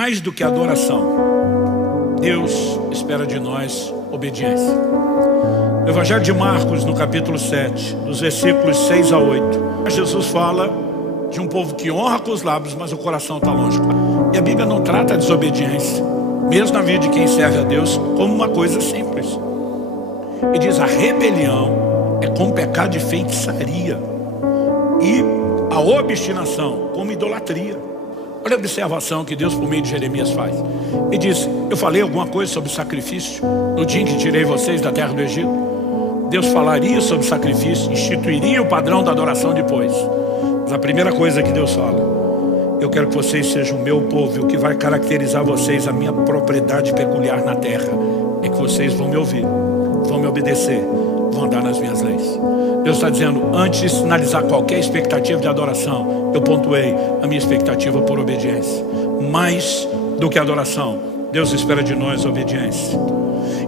Mais do que adoração, Deus espera de nós obediência. No Evangelho de Marcos, no capítulo 7, dos versículos 6 a 8, Jesus fala de um povo que honra com os lábios, mas o coração está longe. E a Bíblia não trata a desobediência, mesmo na vida de quem serve a Deus, como uma coisa simples. E diz: a rebelião é como pecado de feitiçaria, e a obstinação como idolatria. Olha a observação que Deus por meio de Jeremias faz. Ele diz: eu falei alguma coisa sobre sacrifício no dia em que tirei vocês da terra do Egito? Deus falaria sobre sacrifício, instituiria o padrão da adoração depois. Mas a primeira coisa que Deus fala: eu quero que vocês sejam o meu povo, e o que vai caracterizar vocês, a minha propriedade peculiar na terra, é que vocês vão me ouvir, vão me obedecer, vão andar nas minhas leis. Deus está dizendo: antes de sinalizar qualquer expectativa de adoração, eu pontuei a minha expectativa por obediência. Mais do que adoração, Deus espera de nós obediência.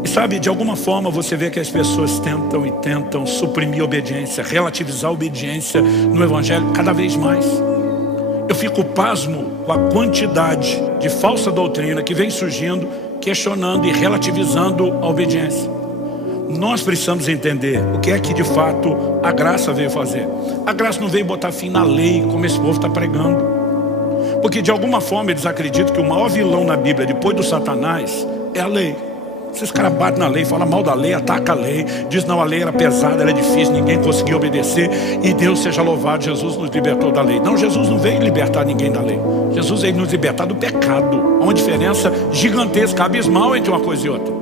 E sabe, de alguma forma você vê que as pessoas tentam suprimir a obediência, relativizar a obediência no Evangelho cada vez mais. Eu fico pasmo com a quantidade de falsa doutrina que vem surgindo, questionando e relativizando a obediência. Nós precisamos entender o que é que de fato a graça veio fazer. A graça não veio botar fim na lei, como esse povo está pregando. Porque de alguma forma eles acreditam que o maior vilão na Bíblia, depois do Satanás, é a lei. Esses caras batem na lei, falam mal da lei, atacam a lei, diz: não, a lei era pesada, era difícil, ninguém conseguia obedecer, e Deus seja louvado, Jesus nos libertou da lei. Não, Jesus não veio libertar ninguém da lei. Jesus veio nos libertar do pecado. Há uma diferença gigantesca, abismal entre uma coisa e outra.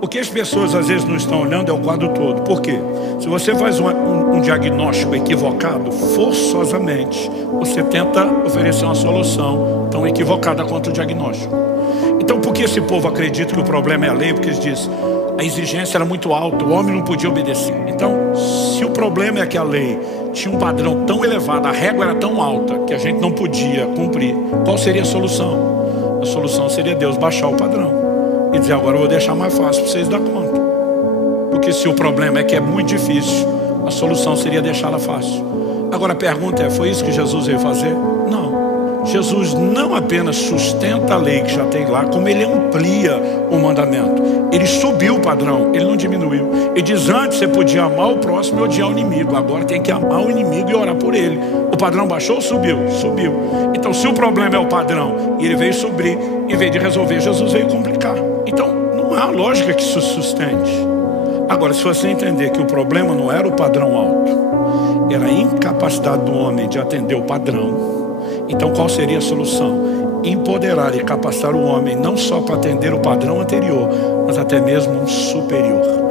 O que as pessoas às vezes não estão olhando é o quadro todo. Por quê? Se você faz um diagnóstico equivocado, forçosamente você tenta oferecer uma solução tão equivocada quanto o diagnóstico. Então por que esse povo acredita que o problema é a lei? Porque eles dizem: a exigência era muito alta, o homem não podia obedecer. Então, se o problema é que a lei tinha um padrão tão elevado, a régua era tão alta que a gente não podia cumprir, qual seria a solução? A solução seria Deus baixar o padrão e dizer: agora eu vou deixar mais fácil para vocês dar conta. Porque se o problema é que é muito difícil, a solução seria deixá-la fácil. Agora a pergunta é: foi isso que Jesus veio fazer? Não. Jesus não apenas sustenta a lei que já tem lá, como ele amplia o mandamento. Ele subiu o padrão, ele não diminuiu. Ele diz: antes você podia amar o próximo e odiar o inimigo, agora tem que amar o inimigo e orar por ele. O padrão baixou ou subiu? Subiu. Então se o problema é o padrão e ele veio subir, em vez de resolver, Jesus veio complicar. Então não há lógica que isso sustente. Agora, se você entender que o problema não era o padrão alto, era a incapacidade do homem de atender o padrão, então qual seria a solução? Empoderar e capacitar o homem não só para atender o padrão anterior, mas até mesmo um superior.